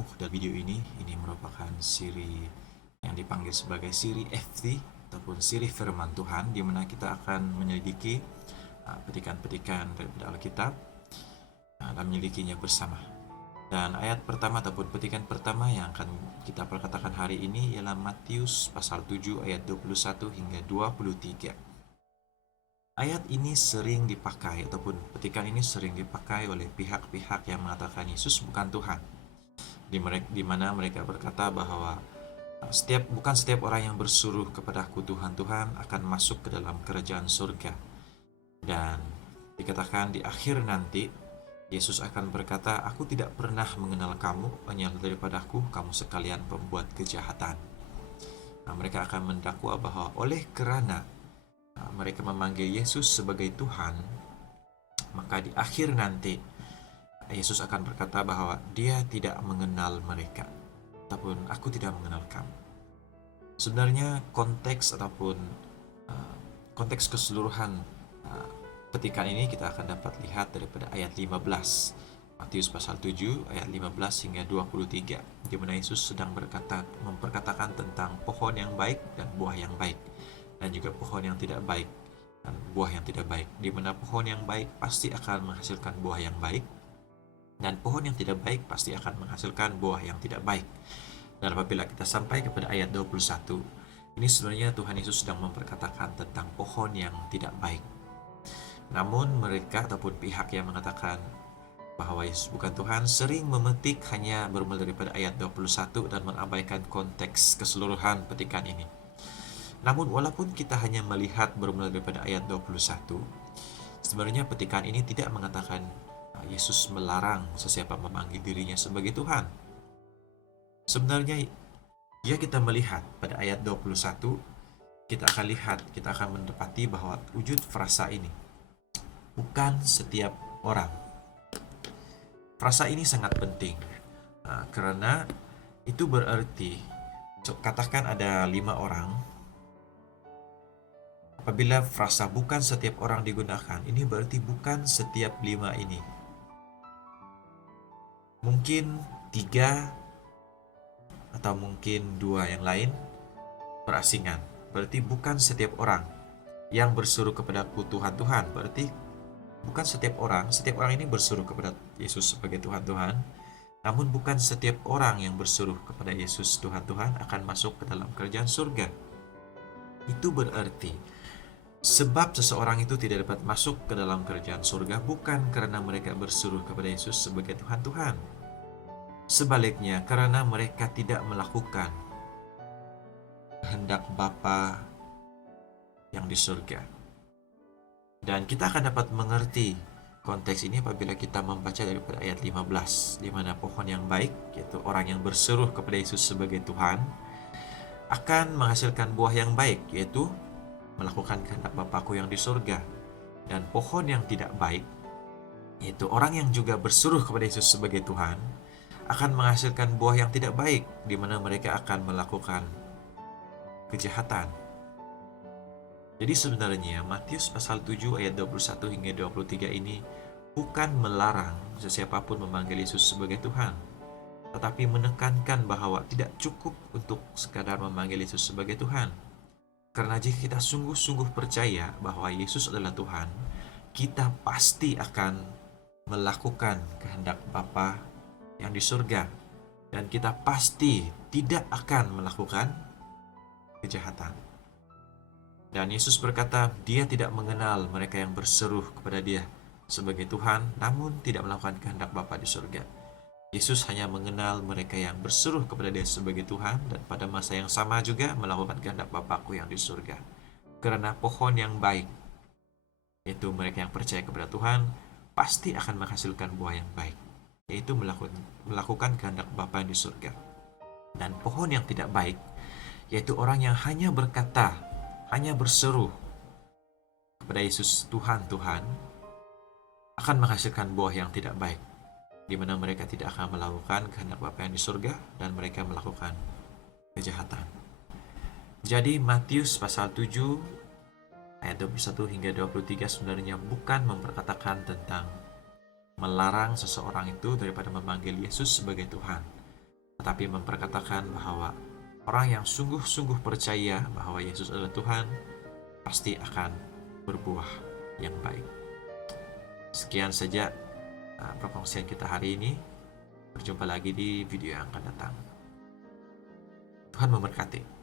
kamu dalam video ini. Ini merupakan siri yang dipanggil sebagai siri FT ataupun siri firman Tuhan, di mana kita akan menyelidiki petikan-petikan daripada Alkitab dan menyelidikinya bersama. Dan ayat pertama ataupun petikan pertama yang akan kita perkatakan hari ini ialah Matius pasal 7 ayat 21 hingga 23. Ayat ini sering dipakai ataupun petikan ini sering dipakai oleh pihak-pihak yang mengatakan Yesus bukan Tuhan. Di mana mereka berkata bahwa bukan setiap orang yang bersuruh kepadaku Tuhan Tuhan akan masuk ke dalam kerajaan surga. Dan dikatakan di akhir nanti Yesus akan berkata, aku tidak pernah mengenal kamu, hanya daripadaku kamu sekalian pembuat kejahatan. Mereka akan mendakwa bahwa oleh kerana mereka memanggil Yesus sebagai Tuhan, maka di akhir nanti Yesus akan berkata bahwa dia tidak mengenal mereka, ataupun aku tidak mengenal kamu. Sebenarnya konteks ataupun konteks keseluruhan petikan ini kita akan dapat lihat daripada ayat 15 Matius pasal 7 ayat 15 hingga 23, di mana Yesus sedang memperkatakan tentang pohon yang baik dan buah yang baik, dan juga pohon yang tidak baik dan buah yang tidak baik, di mana pohon yang baik pasti akan menghasilkan buah yang baik, dan pohon yang tidak baik pasti akan menghasilkan buah yang tidak baik. Dan apabila kita sampai kepada ayat 21, ini sebenarnya Tuhan Yesus sedang memperkatakan tentang pohon yang tidak baik. Namun mereka ataupun pihak yang mengatakan bahwa Yesus bukan Tuhan sering memetik hanya bermula daripada ayat 21 dan mengabaikan konteks keseluruhan petikan ini. Namun walaupun kita hanya melihat bermula daripada ayat 21, sebenarnya petikan ini tidak mengatakan Yesus melarang sesiapa memanggil dirinya sebagai Tuhan. Sebenarnya jika kita melihat pada ayat 21, kita akan mendapati bahwa wujud frasa ini bukan setiap orang. Frasa ini sangat penting karena itu berarti katakan ada 5 orang. Apabila frasa bukan setiap orang digunakan, ini berarti bukan setiap 5 ini. Mungkin 3 atau mungkin 2 yang lain berasingan. Berarti bukan setiap orang yang berseru kepadaku Tuhan Tuhan. Berarti bukan setiap orang ini berseru kepada Yesus sebagai Tuhan Tuhan. Namun bukan setiap orang yang berseru kepada Yesus Tuhan Tuhan akan masuk ke dalam kerajaan surga. Itu berarti sebab seseorang itu tidak dapat masuk ke dalam kerajaan surga bukan karena mereka berseru kepada Yesus sebagai Tuhan Tuhan. Sebaliknya, karena mereka tidak melakukan kehendak Bapa yang di surga. Dan kita akan dapat mengerti konteks ini apabila kita membaca daripada ayat 15, di mana pohon yang baik, yaitu orang yang berseru kepada Yesus sebagai Tuhan, akan menghasilkan buah yang baik, yaitu melakukan kehendak Bapa-Ku yang di surga. Dan pohon yang tidak baik, yaitu orang yang juga berseru kepada Yesus sebagai Tuhan, akan menghasilkan buah yang tidak baik, di mana mereka akan melakukan kejahatan. Jadi sebenarnya Matius pasal 7 ayat 21 hingga 23 ini bukan melarang sesiapapun memanggil Yesus sebagai Tuhan, tetapi menekankan bahwa tidak cukup untuk sekadar memanggil Yesus sebagai Tuhan. Karena jika kita sungguh-sungguh percaya bahwa Yesus adalah Tuhan, kita pasti akan melakukan kehendak Bapa yang di surga, dan kita pasti tidak akan melakukan kejahatan. Dan Yesus berkata, dia tidak mengenal mereka yang berseru kepada dia sebagai Tuhan, namun tidak melakukan kehendak Bapa di surga. Yesus hanya mengenal mereka yang berseru kepada dia sebagai Tuhan, dan pada masa yang sama juga melakukan kehendak Bapa-Ku yang di surga. Karena pohon yang baik, yaitu mereka yang percaya kepada Tuhan, pasti akan menghasilkan buah yang baik, yaitu melakukan kehendak Bapa yang di surga. Dan pohon yang tidak baik, yaitu orang yang hanya berkata, hanya berseru kepada Yesus Tuhan Tuhan, akan menghasilkan buah yang tidak baik, di mana mereka tidak akan melakukan kehendak Bapa yang di surga dan mereka melakukan kejahatan. Jadi Matius pasal 7 ayat 21 hingga 23 sebenarnya bukan memperkatakan tentang melarang seseorang itu daripada memanggil Yesus sebagai Tuhan, tetapi memperkatakan bahwa orang yang sungguh-sungguh percaya bahwa Yesus adalah Tuhan pasti akan berbuah yang baik. Sekian saja perkongsian kita hari ini. Berjumpa lagi di video yang akan datang. Tuhan memberkati.